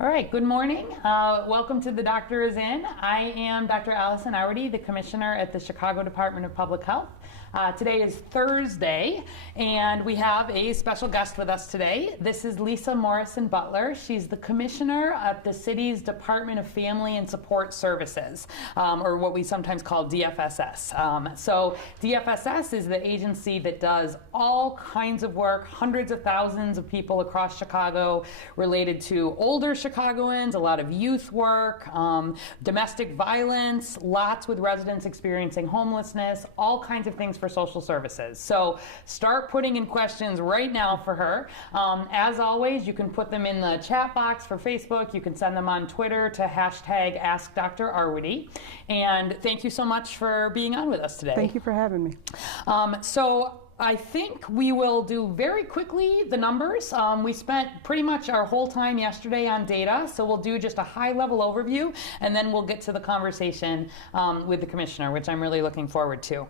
All right, good morning. Welcome to The Doctor is In. I am Dr. Allison Hourty, the Commissioner at the Chicago Department of Public Health. Today is Thursday, and we have a special guest with us today. This is Lisa Morrison Butler. She's the Commissioner at the city's Department of Family and Support Services, or what we sometimes call DFSS. So DFSS is the agency that does all kinds of work, hundreds of thousands of people across Chicago related to older Chicagoans, a lot of youth work, domestic violence, lots with residents experiencing homelessness, all kinds of things for social services. So start putting in questions right now for her. As always, you can put them in the chat box for Facebook. You can send them on Twitter to hashtag AskDrArwity. And thank you so much for being on with us today. Thank you for having me. So I think we will do very quickly the numbers. We spent pretty much our whole time yesterday on data, so we'll do just a high-level overview, and then we'll get to the conversation with the Commissioner, which I'm really looking forward to.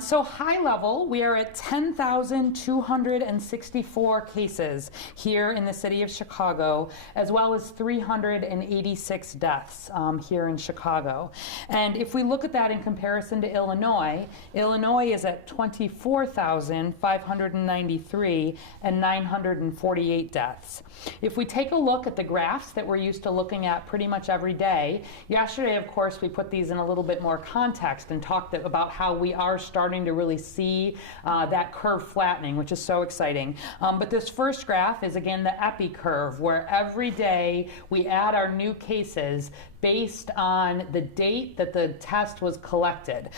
So high level, we are at 10,264 cases here in the city of Chicago, as well as 386 deaths here in Chicago. And if we look at that in comparison to Illinois, Illinois is at 24,593 and 948 deaths. If we take a look at the graphs that we're used to looking at pretty much every day, yesterday, of course, we put these in a little bit more context and talked about how we are starting to really see that curve flattening, which is so exciting. But this first graph is, again, the epi curve, where every day we add our new cases based on the date that the test was collected.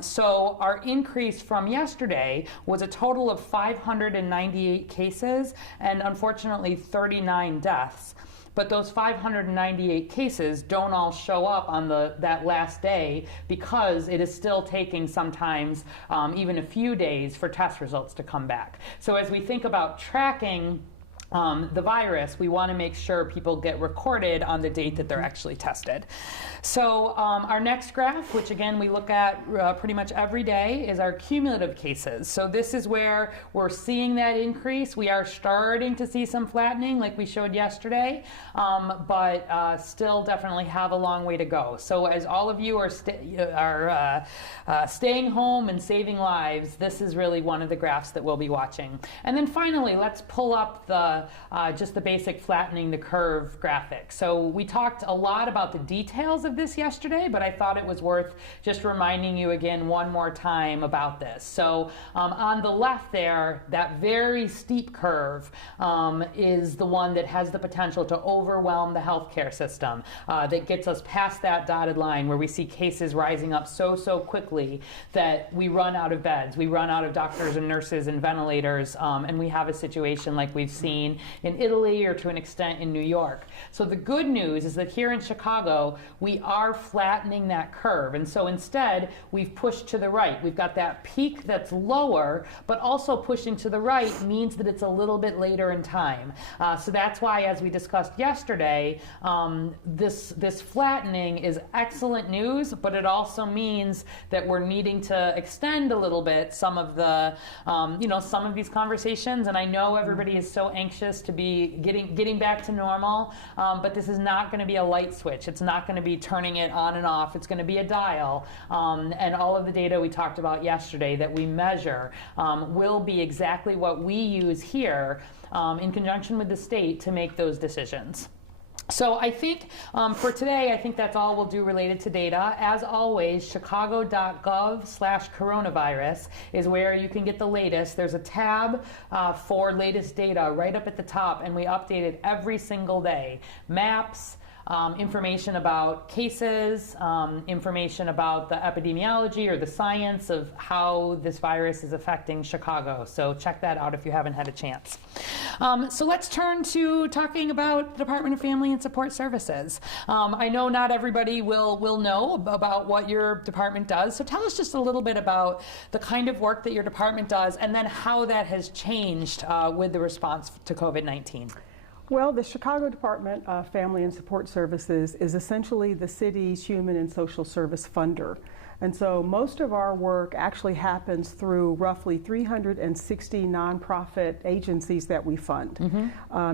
So our increase from yesterday was a total of 598 cases and unfortunately 39 deaths. But those 598 cases don't all show up on that last day because it is still taking sometimes even a few days for test results to come back. So as we think about tracking the virus, we want to make sure people get recorded on the date that they're actually tested. So our next graph, which again we look at pretty much every day, is our cumulative cases. So this is where we're seeing that increase. We are starting to see some flattening like we showed yesterday, but still definitely have a long way to go. So as all of you are staying home and saving lives, this is really one of the graphs that we'll be watching. And then finally, let's pull up just the basic flattening the curve graphic. So we talked a lot about the details of this yesterday, but I thought it was worth just reminding you again one more time about this. So on the left there, that very steep curve is the one that has the potential to overwhelm the healthcare system, that gets us past that dotted line where we see cases rising up so quickly that we run out of beds, we run out of doctors and nurses and ventilators, and we have a situation like we've seen in Italy or to an extent in New York. So the good news is that here in Chicago, we are flattening that curve. And so instead, we've pushed to the right. We've got that peak that's lower, but also pushing to the right means that it's a little bit later in time. So that's why, as we discussed yesterday, this flattening is excellent news, but it also means that we're needing to extend a little bit some of the, some of these conversations. And I know everybody is so anxious to be getting back to normal, but this is not going to be a light switch. It's not going to be turning it on and off. It's going to be a dial, and all of the data we talked about yesterday that we measure will be exactly what we use here in conjunction with the state to make those decisions. So I think for today, I think that's all we'll do related to data. As always, chicago.gov/coronavirus is where you can get the latest. There's a tab for latest data right up at the top, and we update it every single day. Maps, information about cases, information about the epidemiology or the science of how this virus is affecting Chicago. So check that out if you haven't had a chance. So let's turn to talking about the Department of Family and Support Services. I know not everybody will know about what your department does, so tell us just a little bit about the kind of work that your department does and then how that has changed with the response to COVID-19. Well, the Chicago Department of Family and Support Services is essentially the city's human and social service funder. And so most of our work actually happens through roughly 360 nonprofit agencies that we fund.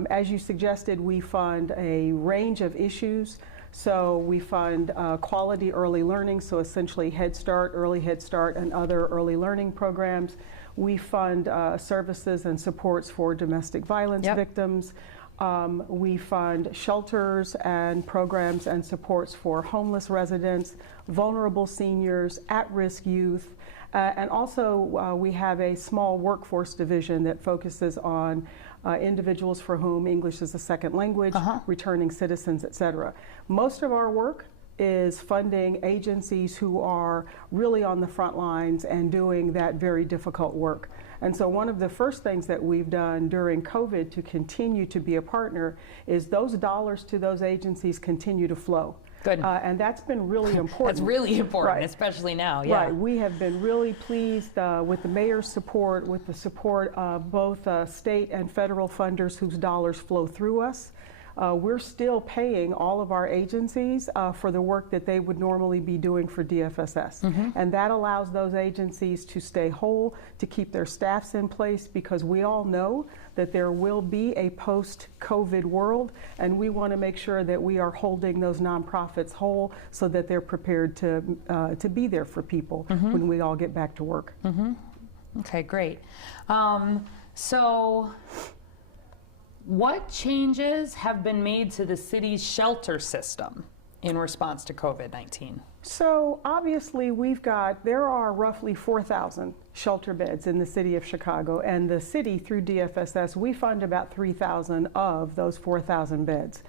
As you suggested, we fund a range of issues. So we fund quality early learning, so essentially Head Start, Early Head Start, and other early learning programs. We fund services and supports for domestic violence victims. We fund shelters and programs and supports for homeless residents, vulnerable seniors, at-risk youth, and also we have a small workforce division that focuses on individuals for whom English is a second language, returning citizens, et cetera. Most of our work is funding agencies who are really on the front lines and doing that very difficult work. And so one of the first things that we've done during COVID to continue to be a partner is those dollars to those agencies continue to flow. Good. And that's been really important. That's really important, right. Especially now. Right. We have been really pleased with the mayor's support, with the support of both state and federal funders whose dollars flow through us. We're still paying all of our agencies for the work that they would normally be doing for DFSS. And that allows those agencies to stay whole, to keep their staffs in place, because we all know that there will be a post-COVID world, and we want to make sure that we are holding those nonprofits whole so that they're prepared to be there for people when we all get back to work. Okay, great. So what changes have been made to the city's shelter system in response to COVID-19? So obviously there are roughly 4,000 shelter beds in the city of Chicago, and the city through DFSS, we fund about 3,000 of those 4,000 beds.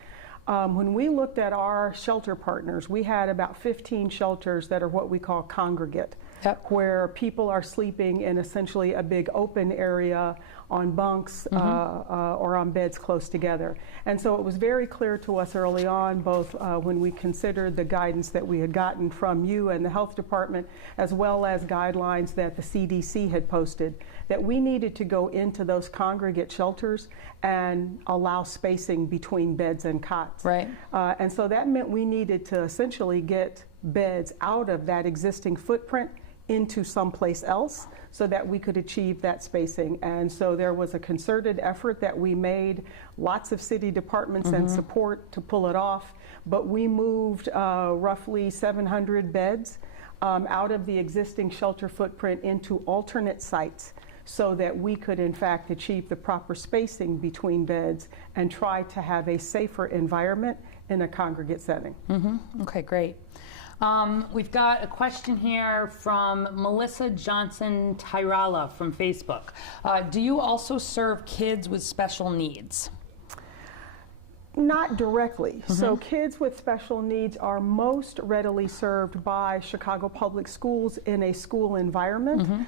When we looked at our shelter partners, we had about 15 shelters that are what we call congregate, where people are sleeping in essentially a big open area on bunks or on beds close together. And so it was very clear to us early on, both when we considered the guidance that we had gotten from you and the health department, as well as guidelines that the CDC had posted, that we needed to go into those congregate shelters and allow spacing between beds and cots. Right. And so that meant we needed to essentially get beds out of that existing footprint into someplace else so that we could achieve that spacing. And so there was a concerted effort that we made, lots of city departments and support to pull it off, but we moved roughly 700 beds out of the existing shelter footprint into alternate sites so that we could in fact achieve the proper spacing between beds and try to have a safer environment in a congregate setting. Okay, great. We've got a question here from Melissa Johnson Tyrala from Facebook. Do you also serve kids with special needs? Not directly. So kids with special needs are most readily served by Chicago Public Schools in a school environment.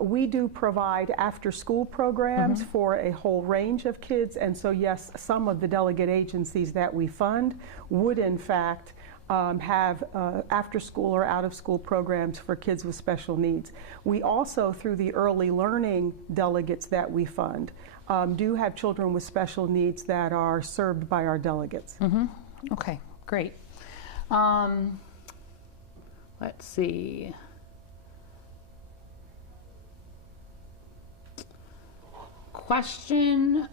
We do provide after-school programs for a whole range of kids, and so yes, some of the delegate agencies that we fund would in fact have after-school or out-of-school programs for kids with special needs. We also, through the early learning delegates that we fund, do have children with special needs that are served by our delegates. Okay, great. Let's see. Question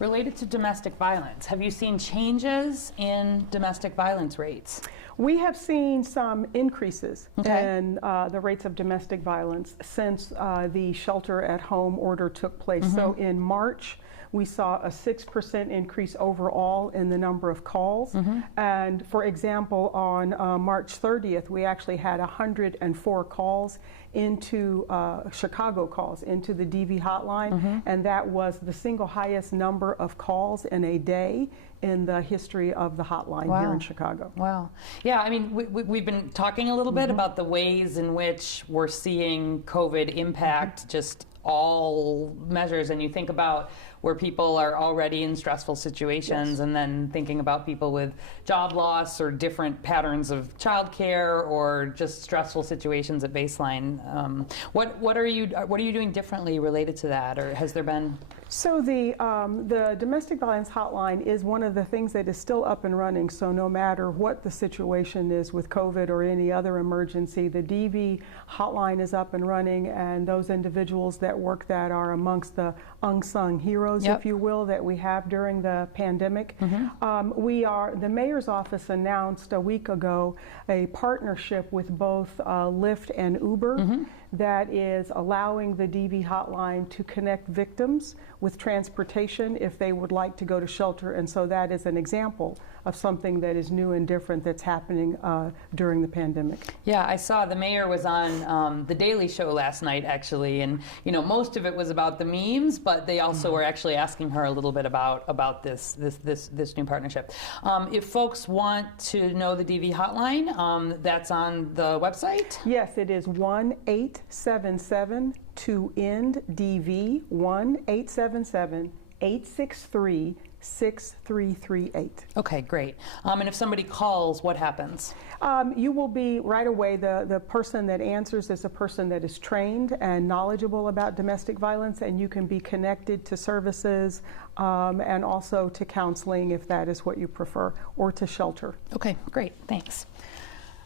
related to domestic violence. Have you seen changes in domestic violence rates? We have seen some increases in the rates of domestic violence since the shelter-at-home order took place. So in March, we saw a 6% increase overall in the number of calls. And for example, on March 30th, we actually had 104 calls into Chicago calls into the DV hotline, and that was the single highest number of calls in a day in the history of the hotline here in Chicago. Wow. Yeah, I mean, we've been talking a little bit about the ways in which we're seeing COVID impact just all measures, and you think about where people are already in stressful situations, Yes. and then thinking about people with job loss or different patterns of childcare or just stressful situations at baseline. What are you doing differently related to that, or has there been? So the domestic violence hotline is one of the things that is still up and running. So no matter what the situation is with COVID or any other emergency, the DV hotline is up and running, and those individuals that work that are amongst the unsung heroes, Yep. if you will, that we have during the pandemic. The mayor's office announced a week ago a partnership with both Lyft and Uber that is allowing the DV hotline to connect victims with transportation if they would like to go to shelter. And so that is an example of something that is new and different that's happening during the pandemic. Yeah, I saw the mayor was on The Daily Show last night, actually, and most of it was about the memes, but they also were actually asking her a little bit about this new partnership. If folks want to know the DV hotline, that's on the website. Yes, it is 1-877 to end DV 1-877-863-6338. Okay, great. And if somebody calls, what happens? You will be right away, the person that answers is a person that is trained and knowledgeable about domestic violence, and you can be connected to services and also to counseling if that is what you prefer, or to shelter. Okay, great, thanks.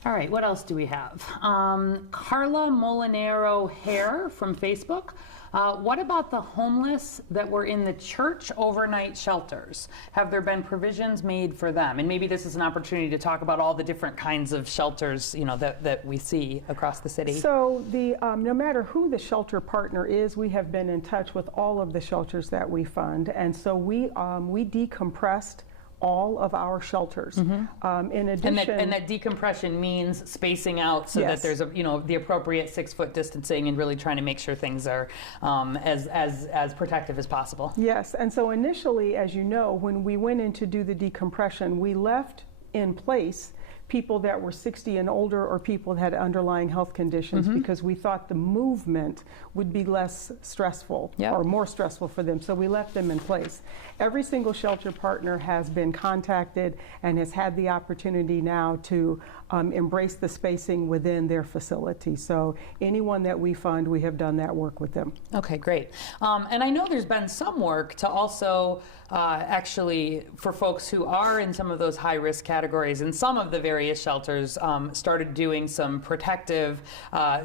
All right, what else do we have? Carla Molinero Hare from Facebook. What about the homeless that were in the church overnight shelters? Have there been provisions made for them? And maybe this is an opportunity to talk about all the different kinds of shelters, that we see across the city. So no matter who the shelter partner is, we have been in touch with all of the shelters that we fund, and so we decompressed all of our shelters. In addition, and that decompression means spacing out so Yes. that there's the appropriate 6-foot distancing, and really trying to make sure things are as protective as possible. Yes, and so initially, as you know, when we went in to do the decompression, we left in place people that were 60 and older, or people that had underlying health conditions, because we thought the movement would be less stressful Yep. or more stressful for them. So we left them in place. Every single shelter partner has been contacted and has had the opportunity now to embrace the spacing within their facility. So anyone that we fund, we have done that work with them. Okay, great. And I know there's been some work to also actually, for folks who are in some of those high-risk categories, and some of the various shelters started doing some protective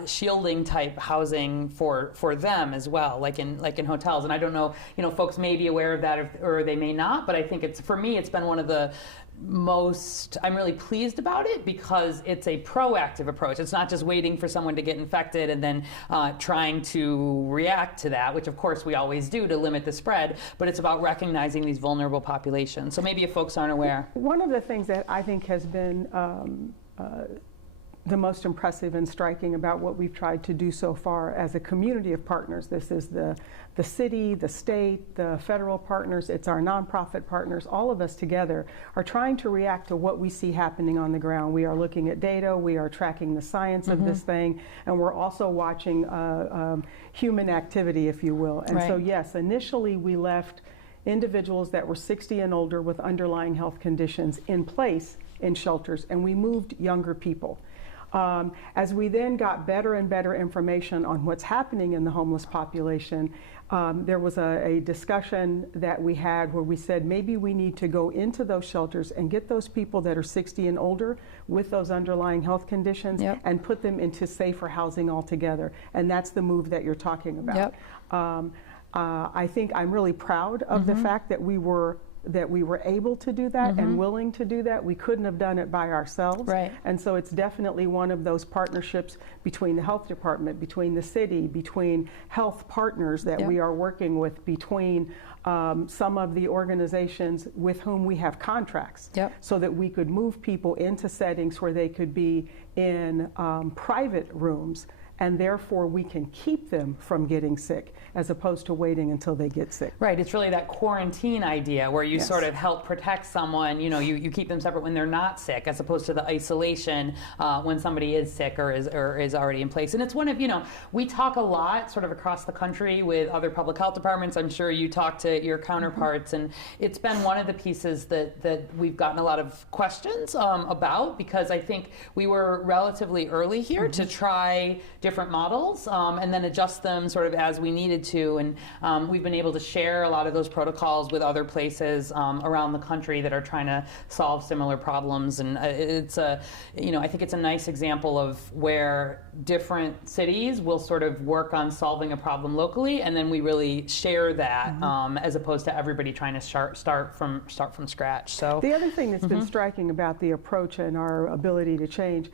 shielding type housing for them as well, like in hotels. And I don't know, folks may be aware of that or they may not, but I think for me it's been one of the I'm really pleased about it, because it's a proactive approach. It's not just waiting for someone to get infected and then trying to react to that, which of course we always do to limit the spread, but it's about recognizing these vulnerable populations. So maybe if folks aren't aware. One of the things that I think has been the most impressive and striking about what we've tried to do so far as a community of partners. This is the city, the state, the federal partners, it's our nonprofit partners, all of us together are trying to react to what we see happening on the ground. We are looking at data, we are tracking the science of this thing, and we're also watching human activity, if you will. And so yes, initially we left individuals that were 60 and older with underlying health conditions in place in shelters, and we moved younger people. As we then got better and better information on what's happening in the homeless population, there was a discussion that we had where we said maybe we need to go into those shelters and get those people that are 60 and older with those underlying health conditions and put them into safer housing altogether. And that's the move that you're talking about. I think I'm really proud of the fact that we were able to do that and willing to do that. We couldn't have done it by ourselves. And so it's definitely one of those partnerships between the health department, between the city, between health partners that we are working with, between some of the organizations with whom we have contracts, so that we could move people into settings where they could be in private rooms and therefore we can keep them from getting sick as opposed to waiting until they get sick. Right, it's really that quarantine idea where you Yes. sort of help protect someone, you keep them separate when they're not sick, as opposed to the isolation when somebody is sick or is already in place. And it's one of, we talk a lot sort of across the country with other public health departments. I'm sure you talk to your counterparts, and it's been one of the pieces that we've gotten a lot of questions about, because I think we were relatively early here to try different models and then adjust them sort of as we needed to. And we've been able to share a lot of those protocols with other places around the country that are trying to solve similar problems. And it's I think it's a nice example of where different cities will sort of work on solving a problem locally, and then we really share that as opposed to everybody trying to start from scratch. So the other thing that's been striking about the approach and our ability to change,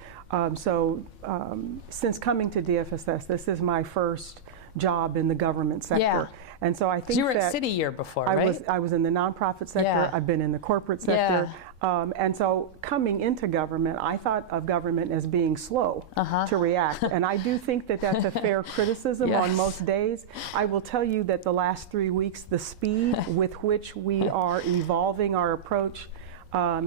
since coming to DFSS, this is my first job in the government sector. Yeah. And so I think you were that at City Year before, right? I was in the nonprofit sector. Yeah. I've been in the corporate sector. And so coming into government, I thought of government as being slow to react. And I do think that that's a fair criticism on most days. I will tell you that the last 3 weeks, the speed with which we are evolving our approach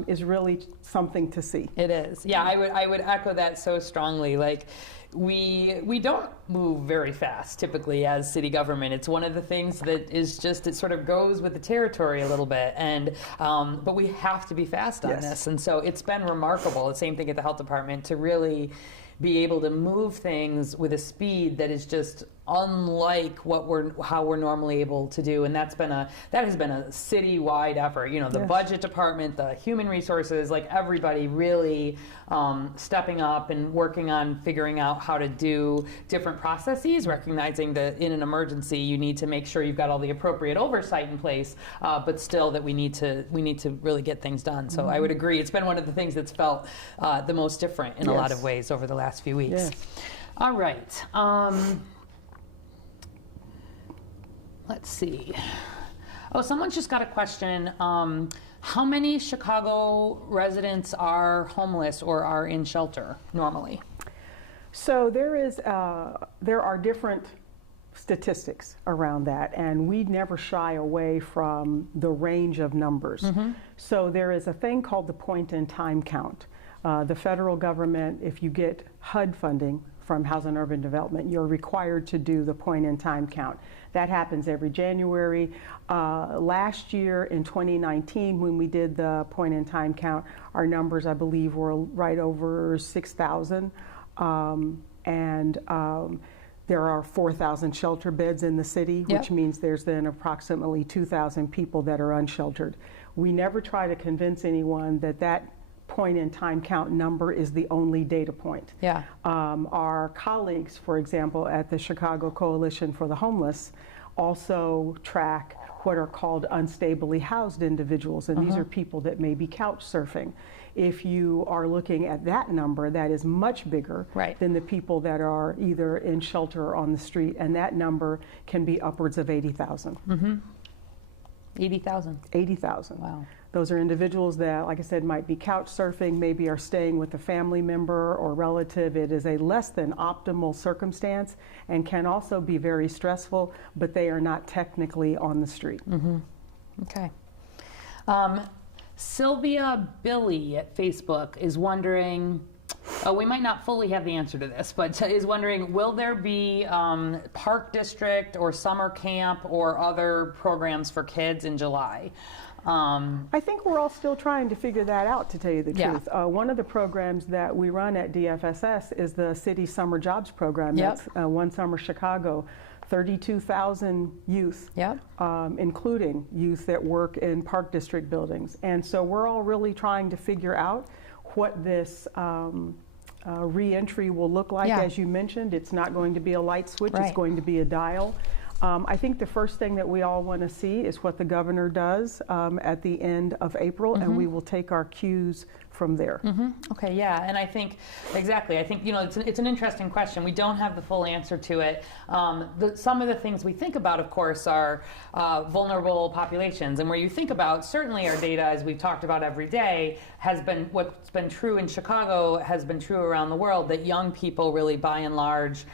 is really something to see. It is. Yeah, I would echo that so strongly. Like, we don't move very fast typically as city government. It's one of the things that is just, it sort of goes with the territory a little bit, and but we have to be fast on this. And so it's been remarkable, the same thing at the health department, to really be able to move things with a speed that is just unlike how we're normally able to do. And that has been a citywide effort. The budget department, the human resources, like everybody really stepping up and working on figuring out how to do different processes, recognizing that in an emergency you need to make sure you've got all the appropriate oversight in place, but still that we need to really get things done. So I would agree, it's been one of the things that's felt the most different in a lot of ways over the last few weeks. All right. Let's see. Oh, someone's just got a question. How many Chicago residents are homeless or are in shelter normally? So there are different statistics around that, and we never shy away from the range of numbers. So there is a thing called the point in time count. The federal government, if you get HUD funding from Housing and Urban Development, you're required to do the point in time count. That happens every January. Last year in 2019, when we did the point in time count, our numbers, I believe, were right over 6,000. There are 4,000 shelter beds in the city, which means there's then approximately 2,000 people that are unsheltered. We never try to convince anyone that point in time count number is the only data point. Our colleagues, for example, at the Chicago Coalition for the Homeless also track what are called unstably housed individuals, and these are people that may be couch surfing. If you are looking at that number, that is much bigger than the people that are either in shelter or on the street, and that number can be upwards of 80,000. 80,000. 80,000. Wow. Those are individuals that, like I said, might be couch surfing, maybe are staying with a family member or relative. It is a less than optimal circumstance and can also be very stressful, but they are not technically on the street. Okay. Sylvia Billy at Facebook is wondering, we might not fully have the answer to this, but is wondering, will there be Park District or summer camp or other programs for kids in July? I think we're all still trying to figure that out, to tell you the truth. One of the programs that we run at DFSS is the City Summer Jobs Program. That's One Summer Chicago. 32,000 youth, including youth that work in Park District buildings. And so we're all really trying to figure out what this re-entry will look like. As you mentioned, it's not going to be a light switch, it's going to be a dial. I think the first thing that we all want to see is what the governor does at the end of April, and we will take our cues from there. Okay, yeah, and I think, exactly, I think, it's an interesting question. We don't have the full answer to it. Some of the things we think about, of course, are vulnerable populations, and where you think about, certainly our data, as we've talked about every day, has been, what's been true in Chicago has been true around the world, that young people really, by and large,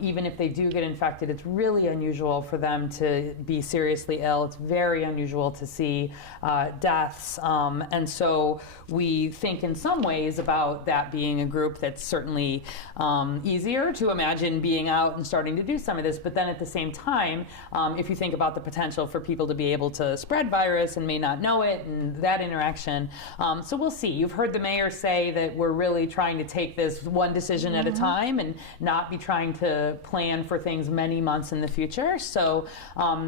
even if they do get infected, it's really unusual for them to be seriously ill. It's very unusual to see deaths, and so we think in some ways about that being a group that's certainly easier to imagine being out and starting to do some of this, but then at the same time, if you think about the potential for people to be able to spread virus and may not know it, and that interaction, so we'll see. You've heard the mayor say that we're really trying to take this one decision at a time and not be trying to plan for things many months in the future. So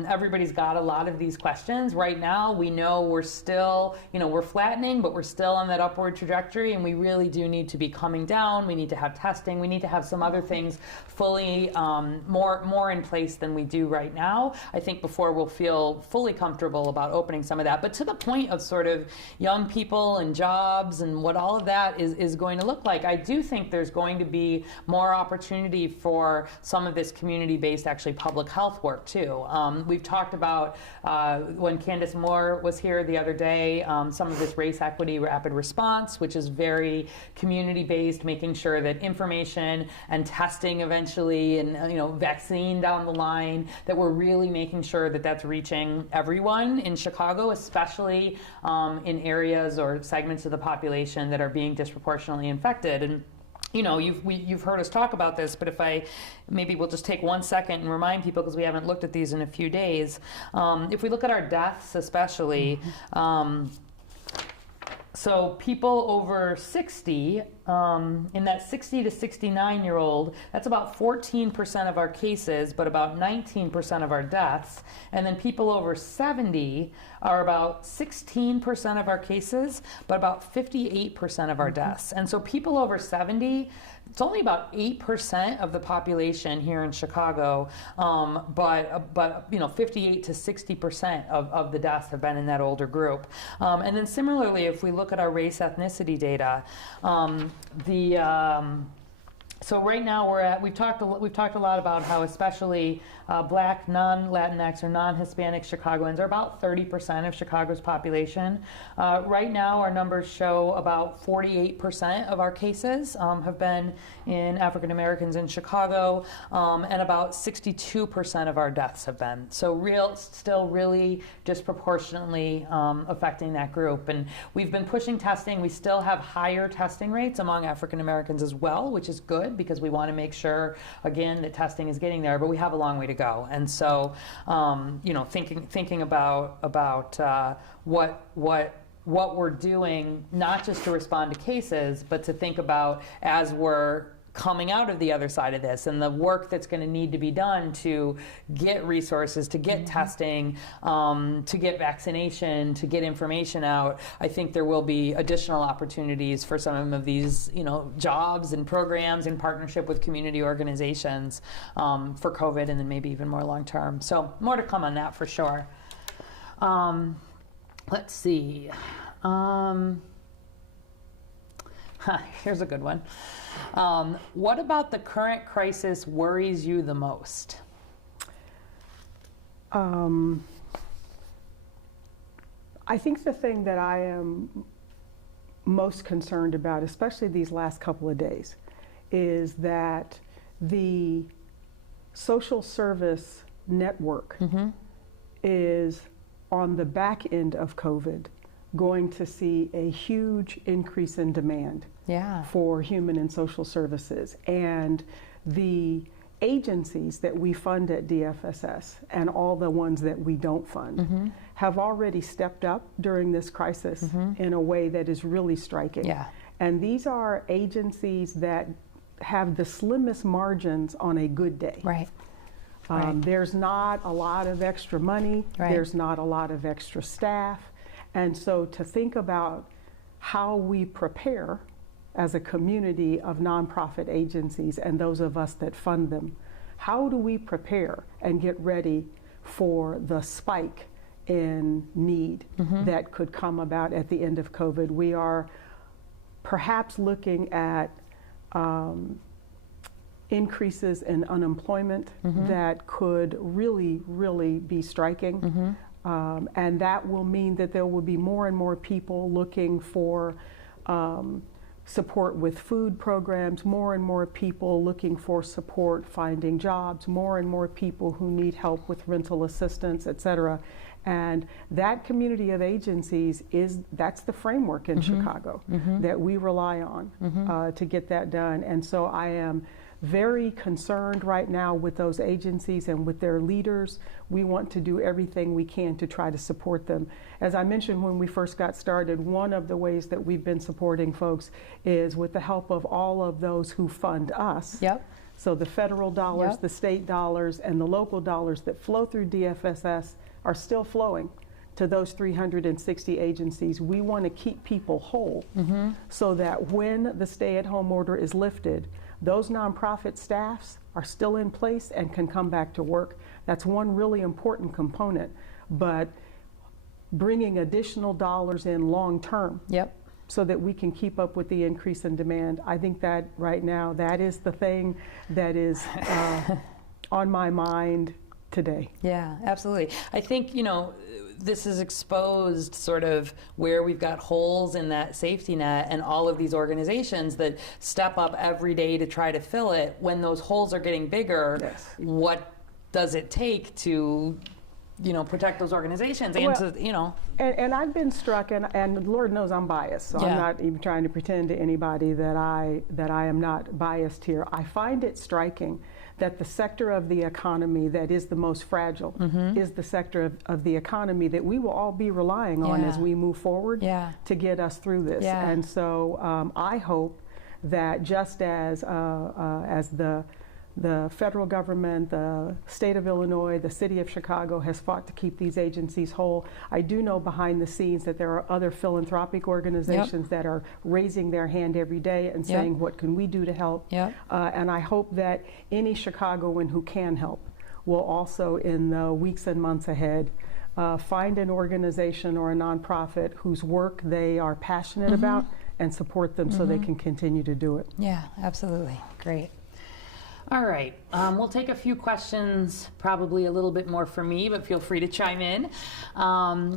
everybody's got a lot of these questions. Right now, we know we're still, we're flattening, but we're still on that upward trajectory, and we really do need to be coming down. We need to have testing. We need to have some other things fully, more in place than we do right now, I think, before we'll feel fully comfortable about opening some of that. But to the point of sort of young people and jobs and what all of that is going to look like, I do think there's going to be more opportunity for some of this community-based, actually, public health work, too. We've talked about, when Candace Moore was here the other day, some of this race equity rapid response, which is very community-based, making sure that information and testing eventually, and vaccine down the line, that we're really making sure that that's reaching everyone in Chicago, especially in areas or segments of the population that are being disproportionately infected. And you've heard us talk about this, but maybe we'll just take 1 second and remind people, because we haven't looked at these in a few days. If we look at our deaths especially, so people over 60, in that 60 to 69-year-old, that's about 14% of our cases, but about 19% of our deaths. And then people over 70 are about 16% of our cases, but about 58% of our deaths. And so people over 70, it's only about 8% of the population here in Chicago, but 58 to 60% of the deaths have been in that older group. And then similarly, if we look at our race ethnicity data, so right now we've talked a lot about how especially Black, non-Latinx or non-Hispanic Chicagoans are about 30% of Chicago's population. Right now our numbers show about 48% of our cases have been in African Americans in Chicago, and about 62% of our deaths have been. So still really disproportionately affecting that group. And we've been pushing testing. We still have higher testing rates among African Americans as well, which is good, because we want to make sure, again, that testing is getting there, but we have a long way to go. And so, thinking about what we're doing, not just to respond to cases, but to think about as we're coming out of the other side of this, and the work that's going to need to be done to get resources, to get testing, to get vaccination, to get information out. I think there will be additional opportunities for some of these, jobs and programs in partnership with community organizations for COVID, and then maybe even more long term. So more to come on that for sure. Let's see. Here's a good one. What about the current crisis worries you the most? I think the thing that I am most concerned about, especially these last couple of days, is that the social service network is on the back end of COVID going to see a huge increase in demand for human and social services. And the agencies that we fund at DFSS and all the ones that we don't fund have already stepped up during this crisis in a way that is really striking. And these are agencies that have the slimmest margins on a good day. There's not a lot of extra money. There's not a lot of extra staff. And so to think about how we prepare as a community of nonprofit agencies and those of us that fund them, how do we prepare and get ready for the spike in need that could come about at the end of COVID? We are perhaps looking at increases in unemployment that could really, really be striking. And that will mean that there will be more and more people looking for support with food programs, more and more people looking for support finding jobs, more and more people who need help with rental assistance, et cetera. And that community of agencies that's the framework in Chicago that we rely on to get that done. And so I am very concerned right now with those agencies and with their leaders. We want to do everything we can to try to support them. As I mentioned when we first got started, one of the ways that we've been supporting folks is with the help of all of those who fund us. Yep. So the federal dollars, the state dollars, and the local dollars that flow through DFSS are still flowing to those 360 agencies. We want to keep people whole so that when the stay-at-home order is lifted, those nonprofit staffs are still in place and can come back to work. That's one really important component. But bringing additional dollars in long term so that we can keep up with the increase in demand, I think that right now that is the thing that is on my mind today. Yeah, absolutely. I think, this has exposed sort of where we've got holes in that safety net, and all of these organizations that step up every day to try to fill it. When those holes are getting bigger, what does it take to protect those organizations And I've been struck, and Lord knows I'm biased, so I'm not even trying to pretend to anybody that I am not biased here. I find it striking that the sector of the economy that is the most fragile is the sector of the economy that we will all be relying on as we move forward to get us through this. And so I hope that just as the federal government, the state of Illinois, the city of Chicago has fought to keep these agencies whole, I do know behind the scenes that there are other philanthropic organizations that are raising their hand every day and saying, what can we do to help? And I hope that any Chicagoan who can help will also, in the weeks and months ahead, find an organization or a nonprofit whose work they are passionate about and support them so they can continue to do it. Yeah, absolutely. Great. All right, we'll take a few questions, probably a little bit more for me, but feel free to chime in.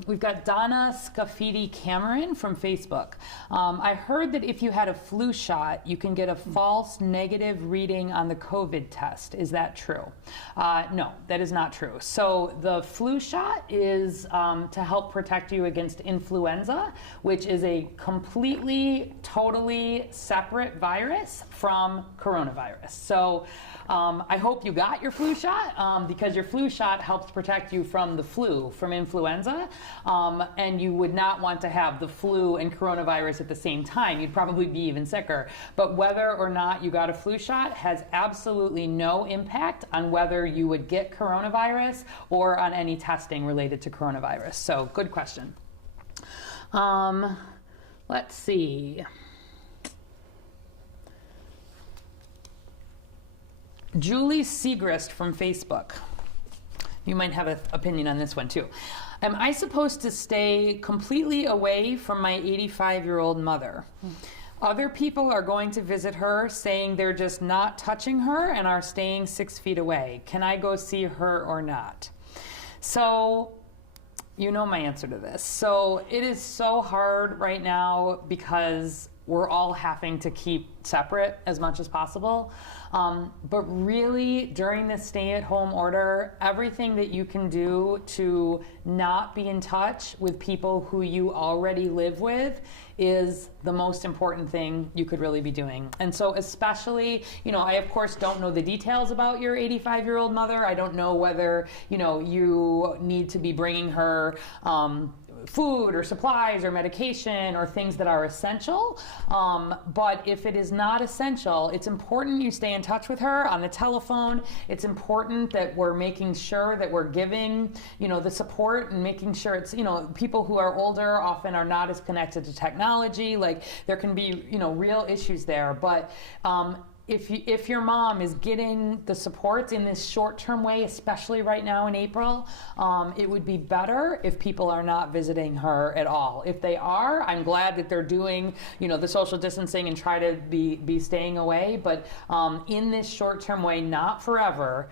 We've got Donna Scafidi Cameron from Facebook. I heard that if you had a flu shot, you can get a false negative reading on the COVID test. Is that true? No, that is not true. So the flu shot is to help protect you against influenza, which is a completely, totally separate virus from coronavirus. So I hope you got your flu shot because your flu shot helps protect you from the flu, from influenza, and you would not want to have the flu and coronavirus at the same time. You'd probably be even sicker. But whether or not you got a flu shot has absolutely no impact on whether you would get coronavirus or on any testing related to coronavirus. So good question. Let's see. Julie Segrist from Facebook. You might have an opinion on this one too. Am I supposed to stay completely away from my 85-year-old mother? Other people are going to visit her saying they're just not touching her and are staying 6 feet away. Can I go see her or not? So, you know my answer to this. So it is so hard right now because we're all having to keep separate as much as possible. But really, during this stay-at-home order, everything that you can do to not be in touch with people who you already live with is the most important thing you could really be doing. And so especially, I of course don't know the details about your 85-year-old mother. I don't know whether, you need to be bringing her food or supplies or medication or things that are essential. But if it is not essential, it's important you stay in touch with her on the telephone. It's important that we're making sure that we're giving, the support and making sure it's, people who are older often are not as connected to technology. Like there can be, real issues there. But if your mom is getting the supports in this short-term way, especially right now in April, it would be better if people are not visiting her at all. If they are, I'm glad that they're doing, the social distancing and try to be staying away. But in this short-term way, not forever,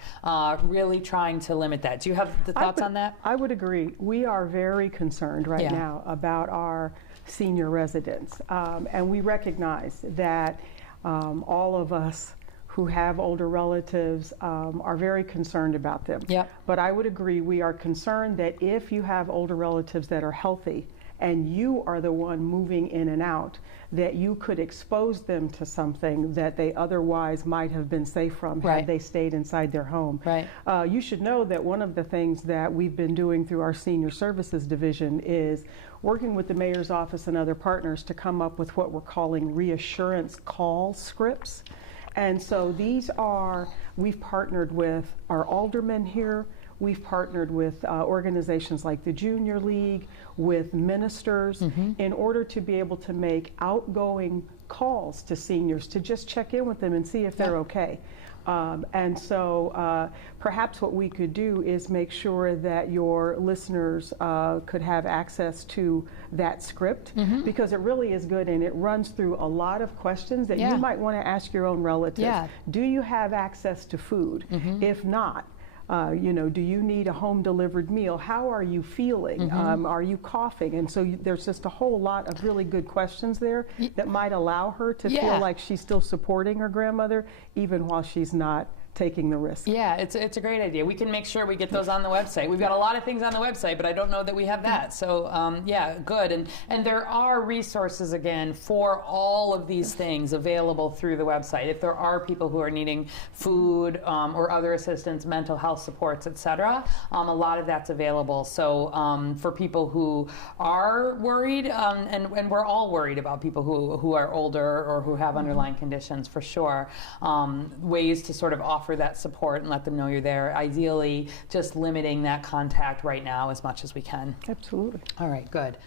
really trying to limit that. Do you have the thoughts on that? I would agree. We are very concerned right now about our senior residents, and we recognize that all of us who have older relatives are very concerned about them. Yep. But I would agree, we are concerned that if you have older relatives that are healthy and you are the one moving in and out, that you could expose them to something that they otherwise might have been safe from had they stayed inside their home. Right. You should know that one of the things that we've been doing through our Senior Services Division is working with the Mayor's Office and other partners to come up with what we're calling reassurance call scripts. And so we've partnered with our aldermen here. We've partnered with organizations like the Junior League, with ministers, in order to be able to make outgoing calls to seniors to just check in with them and see if they're okay. And so perhaps what we could do is make sure that your listeners could have access to that script, because it really is good and it runs through a lot of questions that you might want to ask your own relatives. Do you have access to food? If not, do you need a home delivered meal? How are you feeling? Are you coughing? And so there's just a whole lot of really good questions there that might allow her to feel like she's still supporting her grandmother, even while she's not taking the risk. Yeah, it's a great idea. We can make sure we get those on the website. We've got a lot of things on the website, but I don't know that we have that. So yeah, good. And there are resources, again, for all of these things available through the website. If there are people who are needing food or other assistance, mental health supports, etc., a lot of that's available. So for people who are worried, and we're all worried about people who are older or who have underlying conditions, for sure, ways to sort of offer that support and let them know you're there. Ideally, just limiting that contact right now as much as we can. Absolutely. All right, good.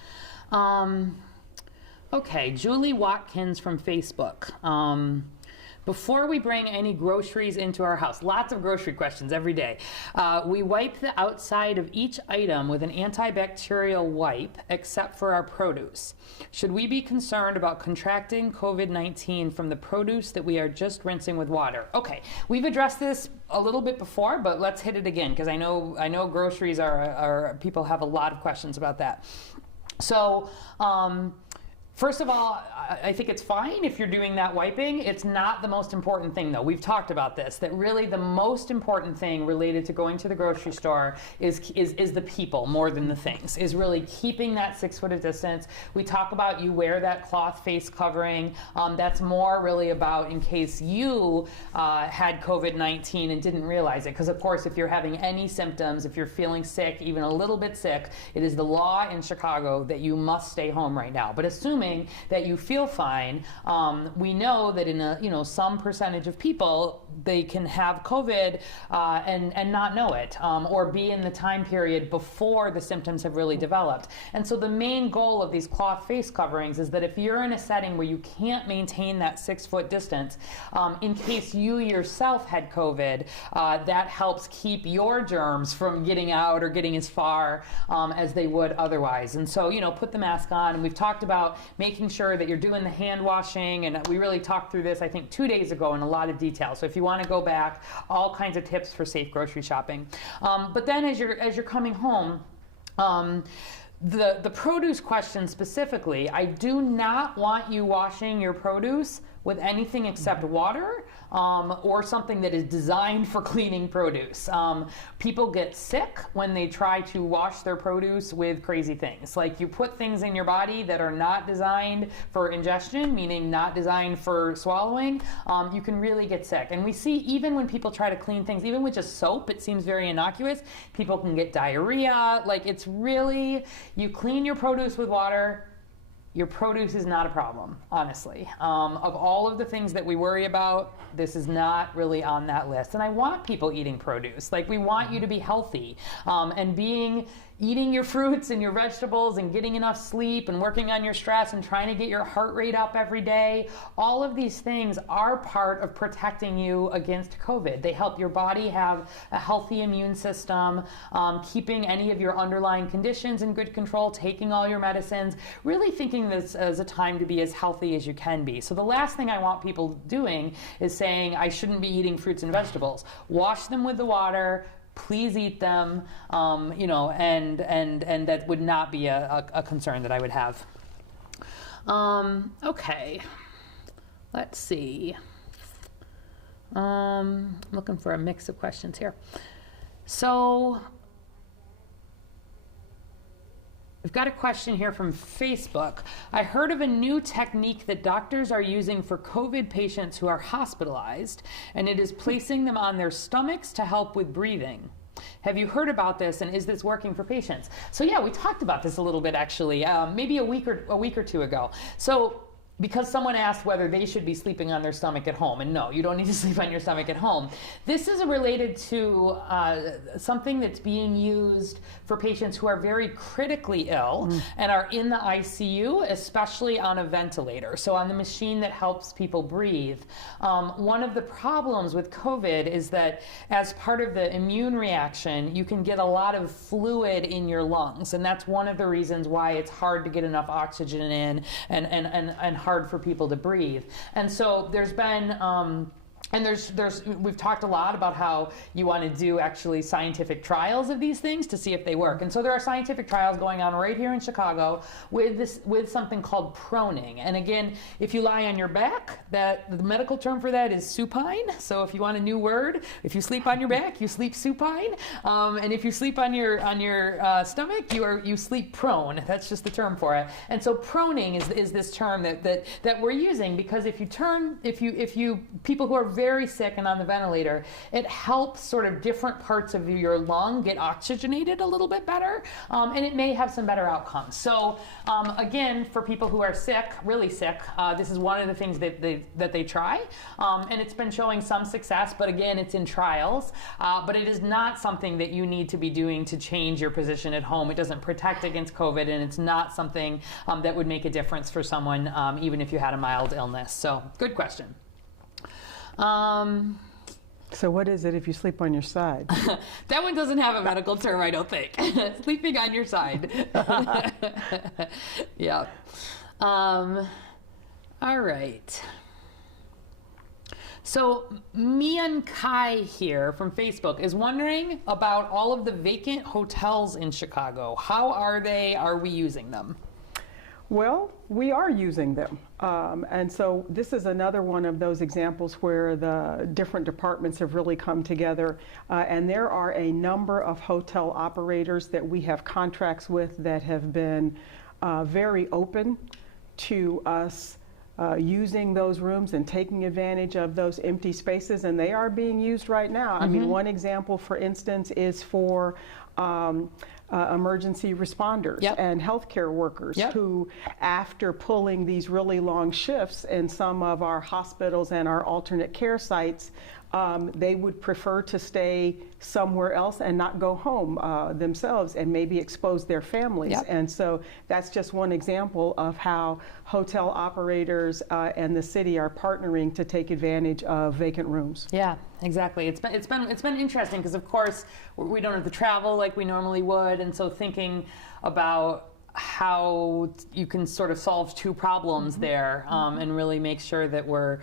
Okay, Julie Watkins from Facebook. Before we bring any groceries into our house, lots of grocery questions every day, we wipe the outside of each item with an antibacterial wipe except for our produce. Should we be concerned about contracting COVID-19 from the produce that we are just rinsing with water? Okay, we've addressed this a little bit before, but let's hit it again, because I know groceries are people have a lot of questions about that. So, first of all, I think it's fine if you're doing that wiping. It's not the most important thing, though. We've talked about this, that really the most important thing related to going to the grocery store is the people more than the things, is really keeping that 6 foot of distance. We talk about you wear that cloth face covering. That's more really about in case you had COVID-19 and didn't realize it. Because, of course, if you're having any symptoms, if you're feeling sick, even a little bit sick, it is the law in Chicago that you must stay home right now. But assuming that you feel fine, we know that in some percentage of people, they can have COVID and not know it, or be in the time period before the symptoms have really developed. And so the main goal of these cloth face coverings is that if you're in a setting where you can't maintain that 6 foot distance, in case you yourself had COVID, that helps keep your germs from getting out or getting as far as they would otherwise. And so, put the mask on. And we've talked about making sure that you're doing the hand washing, and we really talked through this, I think, 2 days ago in a lot of detail. So if you want to go back, all kinds of tips for safe grocery shopping. But then as you're coming home, the produce question specifically, I do not want you washing your produce with anything except water or something that is designed for cleaning produce. People get sick when they try to wash their produce with crazy things. Like you put things in your body that are not designed for ingestion, meaning not designed for swallowing, you can really get sick. And we see even when people try to clean things, even with just soap, it seems very innocuous, people can get diarrhea. Like it's really, you clean your produce with water, your produce is not a problem, honestly. Of all of the things that we worry about, this is not really on that list. And I want people eating produce. Like we want you to be healthy and being eating your fruits and your vegetables and getting enough sleep and working on your stress and trying to get your heart rate up every day, all of these things are part of protecting you against COVID. They help your body have a healthy immune system, keeping any of your underlying conditions in good control, taking all your medicines, really thinking this as a time to be as healthy as you can be. So the last thing I want people doing is saying, I shouldn't be eating fruits and vegetables. Wash them with the water, please eat them, and that would not be a concern that I would have. Okay, let's see. Looking for a mix of questions here. So we've got a question here from Facebook. I heard of a new technique that doctors are using for COVID patients who are hospitalized, and it is placing them on their stomachs to help with breathing. Have you heard about this, and is this working for patients? So yeah, we talked about this a little bit actually, maybe a week or two ago. So because someone asked whether they should be sleeping on their stomach at home, and no, you don't need to sleep on your stomach at home. This is related to something that's being used for patients who are very critically ill and are in the ICU, especially on a ventilator, so on the machine that helps people breathe. One of the problems with COVID is that as part of the immune reaction, you can get a lot of fluid in your lungs, and that's one of the reasons why it's hard to get enough oxygen in and hard for people to breathe. And so there's been we've talked a lot about how you want to do actually scientific trials of these things to see if they work. And so there are scientific trials going on right here in Chicago with something called proning. And again, if you lie on your back, the medical term for that is supine. So if you want a new word, if you sleep on your back, you sleep supine. And if you sleep on your stomach, you sleep prone. That's just the term for it. And so proning is this term that we're using, because if you people who are very sick and on the ventilator, it helps sort of different parts of your lung get oxygenated a little bit better, and it may have some better outcomes. So again, for people who are sick, really sick, this is one of the things that they try, and it's been showing some success, but again, it's in trials, but it is not something that you need to be doing to change your position at home. It doesn't protect against COVID, and it's not something that would make a difference for someone, even if you had a mild illness. So good question. So what is it if you sleep on your side? That one doesn't have a medical term, I don't think. Sleeping on your side. Yeah. All right. So Mian Kai here from Facebook is wondering about all of the vacant hotels in Chicago. How are they? Are we using them? Well, we are using them. And so this is another one of those examples where the different departments have really come together. And there are a number of hotel operators that we have contracts with that have been very open to us using those rooms and taking advantage of those empty spaces. And they are being used right now. I mean, one example, for instance, is for emergency responders and healthcare workers who, after pulling these really long shifts in some of our hospitals and our alternate care sites, they would prefer to stay somewhere else and not go home themselves and maybe expose their families. And so that's just one example of how hotel operators and the city are partnering to take advantage of vacant rooms. Yeah, exactly. It's been interesting because, of course, we don't have to travel like we normally would, and so thinking about how you can sort of solve two problems there, and really make sure that we're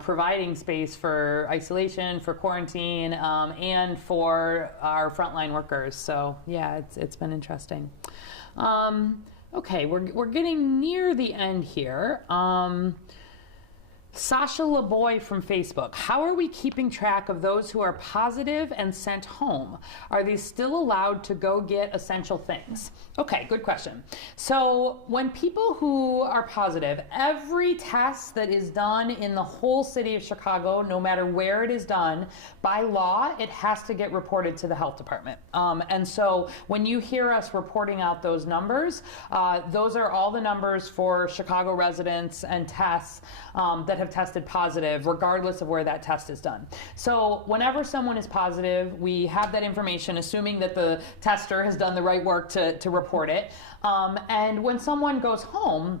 providing space for isolation, for quarantine, and for our frontline workers. So yeah, it's been interesting. Okay, we're getting near the end here. Sasha LeBoy from Facebook. How are we keeping track of those who are positive and sent home? Are they still allowed to go get essential things? Okay, good question. So when people who are positive, every test that is done in the whole city of Chicago, no matter where it is done, by law, it has to get reported to the health department. And so when you hear us reporting out those numbers, those are all the numbers for Chicago residents and tests that have have tested positive, regardless of where that test is done. So whenever someone is positive, we have that information, assuming that the tester has done the right work to report it. And when someone goes home,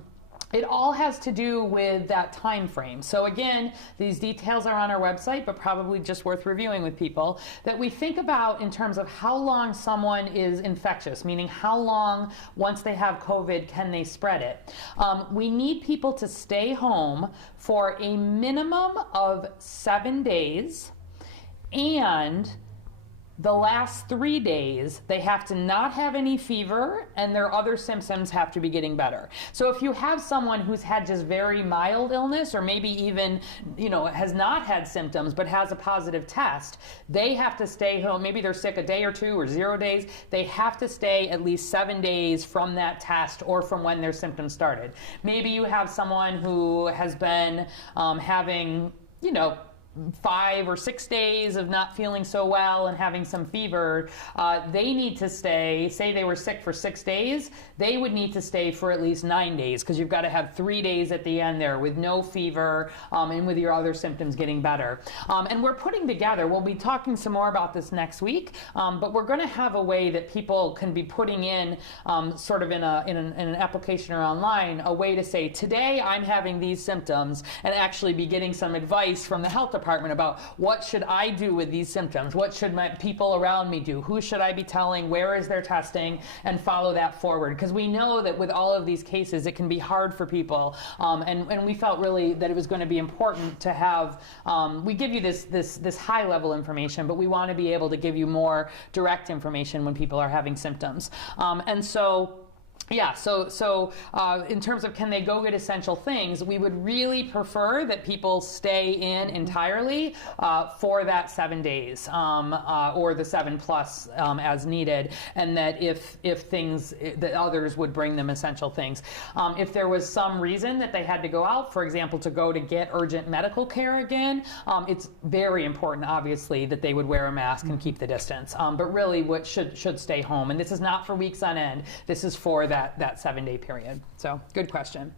it all has to do with that time frame. So again, these details are on our website, but probably just worth reviewing with people, that we think about in terms of how long someone is infectious, meaning how long, once they have COVID, can they spread it. We need people to stay home for a minimum of 7 days, and the last 3 days, they have to not have any fever, and their other symptoms have to be getting better. So if you have someone who's had just very mild illness, or maybe even, has not had symptoms but has a positive test, they have to stay home. Maybe they're sick a day or 2 or 0 days. They have to stay at least 7 days from that test or from when their symptoms started. Maybe you have someone who has been having, 5 or 6 days of not feeling so well and having some fever. They need to stay, say they were sick for 6 days, they would need to stay for at least 9 days, because you've got to have 3 days at the end there with no fever and with your other symptoms getting better. And we're putting together, we'll be talking some more about this next week, but we're going to have a way that people can be putting in sort of in an application or online, a way to say, today I'm having these symptoms, and actually be getting some advice from the health department about what should I do with these symptoms, what should my people around me do, who should I be telling, where is their testing, and follow that forward. Because we know that with all of these cases, it can be hard for people, and we felt really that it was going to be important to have, we give you this high level information, but we want to be able to give you more direct information when people are having symptoms. And so yeah, so in terms of can they go get essential things, we would really prefer that people stay in entirely for that 7 days or the 7+ as needed, and that if things, that others would bring them essential things. If there was some reason that they had to go out, for example, to go to get urgent medical care again, it's very important, obviously, that they would wear a mask and keep the distance. But really, what should stay home, and this is not for weeks on end. This is for that 7-day period. So good question.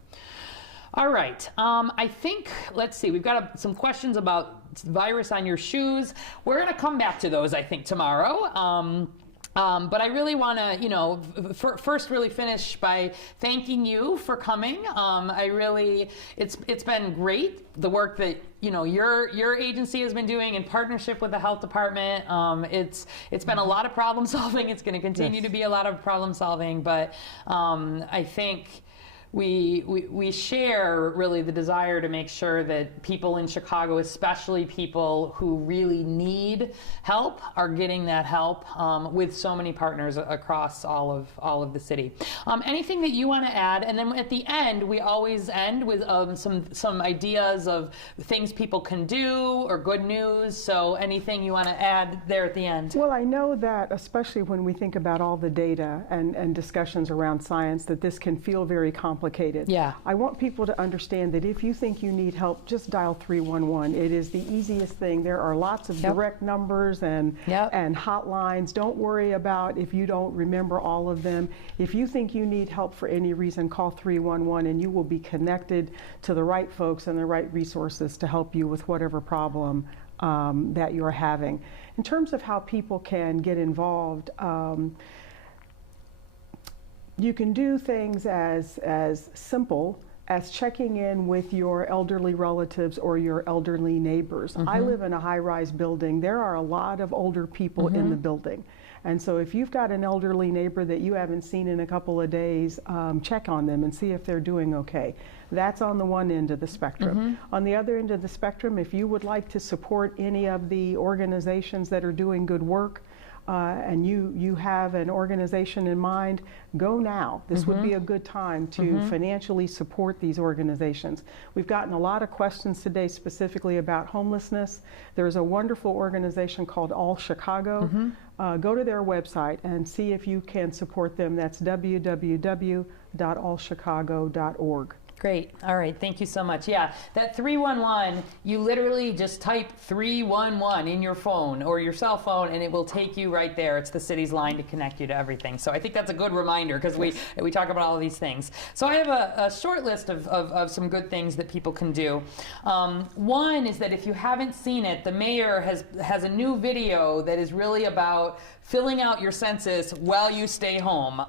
All right, I think, let's see, we've got some questions about virus on your shoes. We're going to come back to those, I think, tomorrow. But I really want to, first really finish by thanking you for coming. It's been great, the work that your agency has been doing in partnership with the health department. It's been a lot of problem solving. It's going to continue to be a lot of problem solving, but I think we share really the desire to make sure that people in Chicago, especially people who really need help, are getting that help with so many partners across all of the city. Anything that you want to add? And then at the end, we always end with some ideas of things people can do or good news. So anything you want to add there at the end? Well, I know that especially when we think about all the data and discussions around science, that this can feel very complicated. Yeah. I want people to understand that if you think you need help, just dial 311. It is the easiest thing. There are lots of direct numbers and hotlines. Don't worry about if you don't remember all of them. If you think you need help for any reason, call 311 and you will be connected to the right folks and the right resources to help you with whatever problem that you're having. In terms of how people can get involved, you can do things as simple as checking in with your elderly relatives or your elderly neighbors. I live in a high-rise building. There are a lot of older people in the building. And so if you've got an elderly neighbor that you haven't seen in a couple of days, check on them and see if they're doing okay. That's on the one end of the spectrum. On the other end of the spectrum, if you would like to support any of the organizations that are doing good work, and you have an organization in mind, go now. This would be a good time to financially support these organizations. We've gotten a lot of questions today specifically about homelessness. There's a wonderful organization called All Chicago. Go to their website and see if you can support them. That's www.allchicago.org. Great. All right. Thank you so much. Yeah, that 311, you literally just type 311 in your phone or your cell phone, and it will take you right there. It's the city's line to connect you to everything. So I think that's a good reminder because we talk about all of these things. So I have a short list of some good things that people can do. One is that if you haven't seen it, the mayor has a new video that is really about filling out your census while you stay home.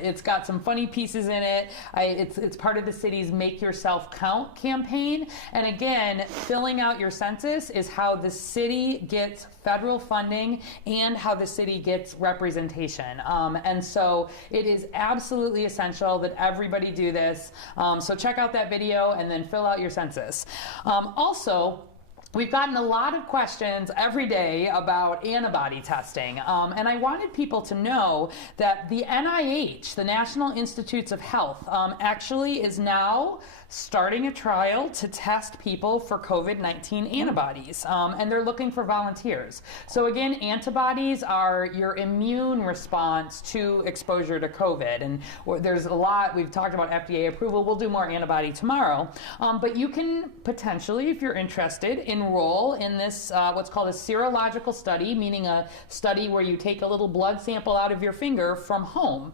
It's got some funny pieces in it. It's part of the city's Make Yourself Count campaign. And again, filling out your census is how the city gets federal funding and how the city gets representation. And so it is absolutely essential that everybody do this. So check out that video and then fill out your census. Also, we've gotten a lot of questions every day about antibody testing, and I wanted people to know that the NIH, the National Institutes of Health, actually is now starting a trial to test people for COVID-19 antibodies, and they're looking for volunteers. So again, antibodies are your immune response to exposure to COVID, and there's a lot, we've talked about FDA approval, we'll do more antibody tomorrow, but you can potentially, if you're interested, enroll in this what's called a serological study, meaning a study where you take a little blood sample out of your finger from home.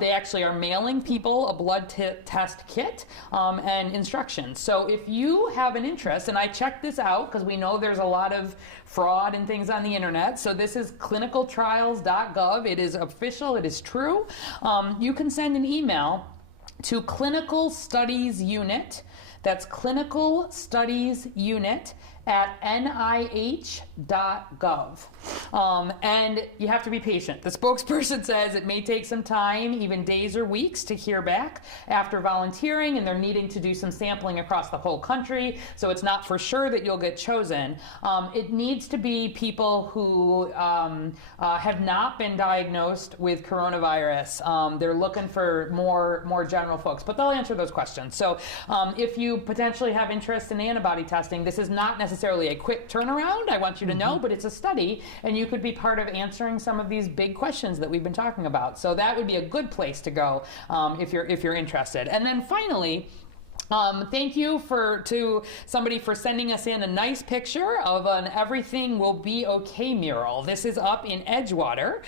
They actually are mailing people a blood test kit and instructions. So if you have an interest, and I checked this out because we know there's a lot of fraud and things on the internet, so this is clinicaltrials.gov. It is official, it is true. You can send an email to Clinical Studies Unit. That's Clinical Studies Unit at nih.gov. And you have to be patient. The spokesperson says it may take some time, even days or weeks, to hear back after volunteering, and they're needing to do some sampling across the whole country, so it's not for sure that you'll get chosen. It needs to be people who have not been diagnosed with coronavirus. They're looking for more general folks, but they'll answer those questions. So if you potentially have interest in antibody testing, this is not necessarily a quick turnaround, I want you to know, but it's a study, and you could be part of answering some of these big questions that we've been talking about. So that would be a good place to go if you're interested. And then finally, thank you to somebody for sending us in a nice picture of an Everything Will Be Okay mural. This is up in Edgewater.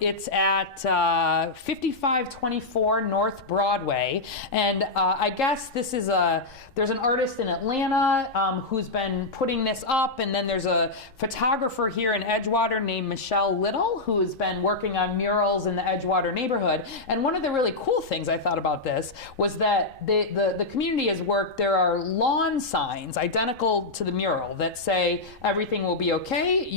It's at 5524 North Broadway. And I guess there's an artist in Atlanta who's been putting this up, and then there's a photographer here in Edgewater named Michelle Little who's been working on murals in the Edgewater neighborhood. And one of the really cool things I thought about this was that the community has worked, there are lawn signs identical to the mural that say everything will be okay.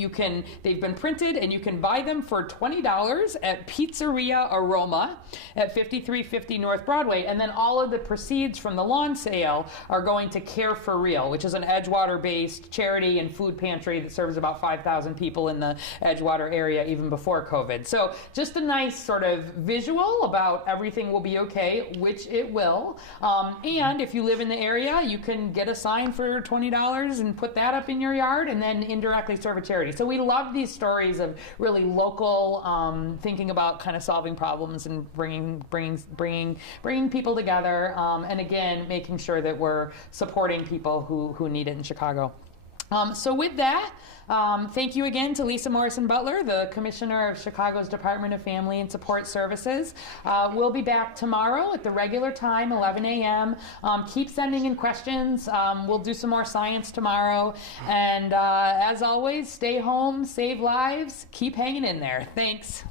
They've been printed, and you can buy them for $20 at Pizzeria Aroma at 5350 North Broadway. And then all of the proceeds from the lawn sale are going to Care for Real, which is an Edgewater-based charity and food pantry that serves about 5,000 people in the Edgewater area even before COVID. So just a nice sort of visual about everything will be okay, which it will. And if you live in the area, you can get a sign for $20 and put that up in your yard and then indirectly serve a charity. So we love these stories of really local thinking about kind of solving problems and bringing people together, and again, making sure that we're supporting people who need it in Chicago. So with that, thank you again to Lisa Morrison Butler, the Commissioner of Chicago's Department of Family and Support Services. We'll be back tomorrow at the regular time, 11 a.m. Keep sending in questions. We'll do some more science tomorrow. And as always, stay home, save lives, keep hanging in there. Thanks.